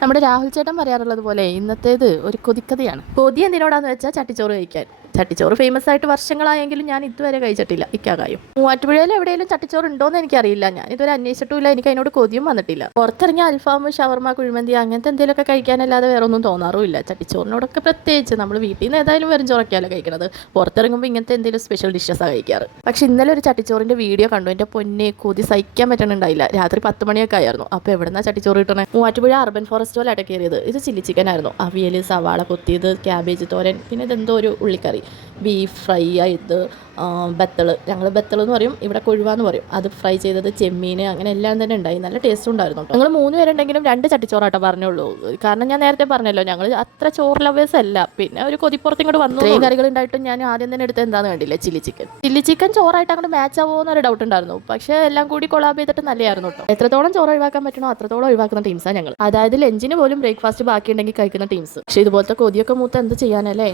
നമ്മുടെ രാഹുൽ ചേട്ടൻ പറയാറുള്ളത് പോലെ ഇന്നത്തേത് ഒരു കൊതിക്കഥയാണ്. കൊതി എന്തിനോടാന്ന് വെച്ചാൽ ചട്ടിച്ചോറ് കഴിക്കാൻ. ചട്ടിച്ചോറ് ഫേമസ് ആയിട്ട് വർഷങ്ങളായെങ്കിലും ഞാൻ ഇതുവരെ കഴിച്ചിട്ടില്ല. ഇക്കാകായും മൂവാറ്റുപുഴയിൽ എവിടെയെങ്കിലും ചട്ടിച്ചോറ് ഉണ്ടോയെന്ന് എനിക്കറിയില്ല. ഞാൻ ഇതുവരെ അന്വേഷിച്ചിട്ടില്ല. എനിക്ക് അതിനോട് കൊതിയും വന്നിട്ടില്ല. പുറത്തിറങ്ങിയ അൽഫാം, ഷവർമ, കുഴിമന്തി അങ്ങനത്തെ എന്തെങ്കിലുമൊക്കെ കഴിക്കാനല്ലാതെ വേറെ ഒന്നും തോന്നാറുമില്ല. ചട്ടിച്ചോറിനോടൊക്കെ പ്രത്യേകിച്ച് നമ്മൾ വീട്ടിൽ നിന്ന് ഏതായാലും വെറും ചോറൊക്കെയല്ലോ കഴിക്കണത്. പുറത്തിറങ്ങുമ്പോൾ ഇങ്ങനത്തെ എന്തെങ്കിലും സ്പെഷ്യൽ ഡിഷസാണ് കഴിക്കാറ്. പക്ഷെ ഇന്നലെ ഒരു ചട്ടിച്ചോറിൻ്റെ വീഡിയോ കണ്ടു. എൻ്റെ പൊന്നെ കൊതി സഹിക്കാൻ പറ്റണുണ്ടായില്ല. രാത്രി 10 മണിയൊക്കെ ആയിരുന്നു. അപ്പോൾ എവിടെന്നാ ചട്ടിച്ചോറ് കിട്ടണേ? മൂവാറ്റുപുഴ അർബൻ ഫോറസ്റ്റ് പോലെയായിട്ട് കയറിയത്. ഇത് ചില്ലി ചിക്കൻ ആയിരുന്നു. അവിയൽ, സവാള കൊത്തിയത്, ക്യാബേജ് തോരൻ, പിന്നെ ഇതെന്തോ ഒരു ഉള്ളിക്കറി, ബീഫ് ഫ്രൈ ആയത്, ബത്തൾ, ഞങ്ങൾ ബത്തൾ എന്ന് പറയും, ഇവിടെ കൊഴുവ എന്ന് പറയും, അത് ഫ്രൈ ചെയ്തത്, ചെമ്മീൻ, അങ്ങനെ എല്ലാം തന്നെ ഉണ്ടായി. നല്ല ടേസ്റ്റ് ഉണ്ടായിരുന്നു. ഞങ്ങൾ 3 പേരുണ്ടെങ്കിലും 2 ചട്ടിച്ചോറാട്ടോ പറഞ്ഞുള്ളൂ. കാരണം ഞാൻ നേരത്തെ പറഞ്ഞല്ലോ, ഞങ്ങൾ അത്ര ചോറ് ലവേഴ്സ് അല്ല. പിന്നെ ഒരു കൊതിപ്പുറത്ത് ഇങ്ങോട്ട് വന്നു. ഇത്രയും കറികൾ ഉണ്ടായിട്ടും ഞാൻ ആദ്യം തന്നെ എടുത്ത് എന്താണെന്ന് കണ്ടില്ല, ചില്ലി ചിക്കൻ ചോറായിട്ട് അങ്ങോട്ട് മാച്ച് ആവുമോ എന്നൊരു ഡൗട്ട് ഉണ്ടായിരുന്നു. പക്ഷേ എല്ലാം കൂടി കൊളാബ് ചെയ്തിട്ട് നല്ലതായിരുന്നു കേട്ടോ. എത്രത്തോളം ചോറ് ഒഴിവാക്കാൻ പറ്റണോ അത്രത്തോളം ഒഴിവാക്കുന്ന ടീംസാണ് ഞങ്ങൾ. അതായത് ലഞ്ചിന് പോലും ബ്രേക്ക്ഫാസ്റ്റ് ബാക്കിയുണ്ടെങ്കിൽ കഴിക്കുന്ന ടീംസ്. പക്ഷേ ഇതുപോലത്തെ കൊതിയൊക്കെ മൂത്ത് എന്ത് ചെയ്യാനല്ലേ.